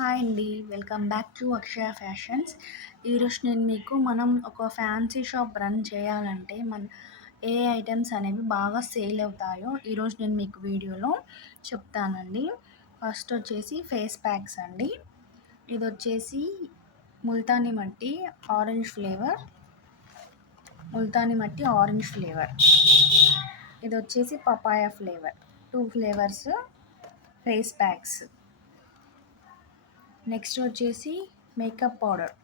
Hi అండి. Welcome back to Akshaya fashions. ఈరోజు నేను మీకు మనం ఒక ఫ్యాన్సీ షాప్ రన్ చేయాలంటే మన ఏ ఐటమ్స్ అనేవి బాగా సేల్ అవుతాయో ఈరోజు నేను మీకు వీడియోలో చెప్తానండి. ఫస్ట్ వచ్చేసి ఫేస్ ప్యాక్స్ అండి. ఇది వచ్చేసి ముల్తాని మట్టి ఆరెంజ్ ఫ్లేవర్. ముల్తాని మట్టి ఆరెంజ్ ఫ్లేవర్. ఇది వచ్చేసి papaya flavour. Two flavours face packs. Next వచ్చేసి makeup powder.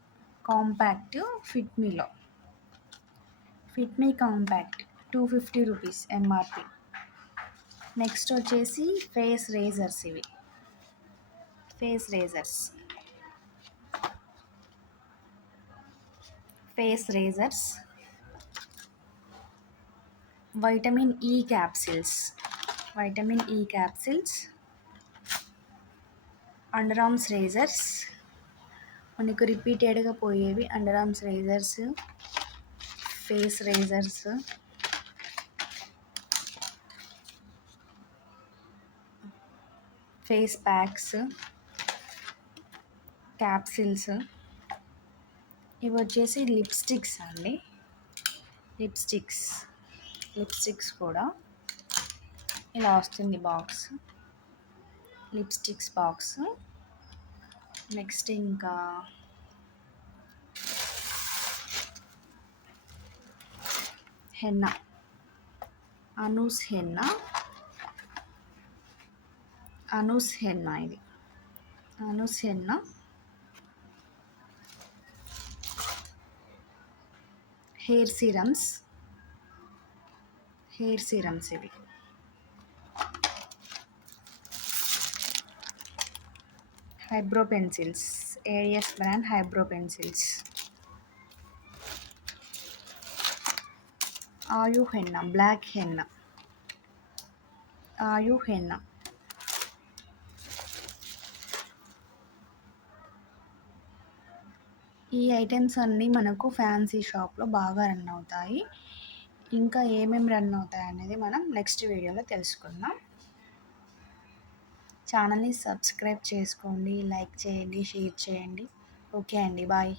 Compact fit me. Fit me compact two fifty rupees MRP next వచ్చేసి ఫేస్ రేజర్స్ ఇవి. Face razors. Face razors. Vitamin e E capsules vitamin e E capsules under arms razors మనకు రిపీటెడ్గా పోయేవి under arms razors face razors. Face packs capsules. ఇవి వచ్చేసి lipsticks అండి. Lipsticks lipsticks కూడా ఇలా వస్తుంది బాక్స్. Lipsticks box. నెక్స్ట్ ఇంకా henna. Anoos henna. Anoos henna ఇది. Anoos henna. Hair serums. Hair serums ఇవి. Eyebrow pencils areas brand eyebrow pencils Ayu henna black henna. Ayu henna ఈ ఐటమ్స్ అన్నీ మనకు ఫ్యాన్సీ షాప్లో బాగా రన్ అవుతాయి. ఇంకా ఏమేమి రన్ అవుతాయి అనేది మనం నెక్స్ట్ వీడియోలో తెలుసుకుందాం. ఛానల్ని సబ్స్క్రైబ్ చేసుకోండి లైక్ చేయండి షేర్ చేయండి. ఓకే అండి బాయ్.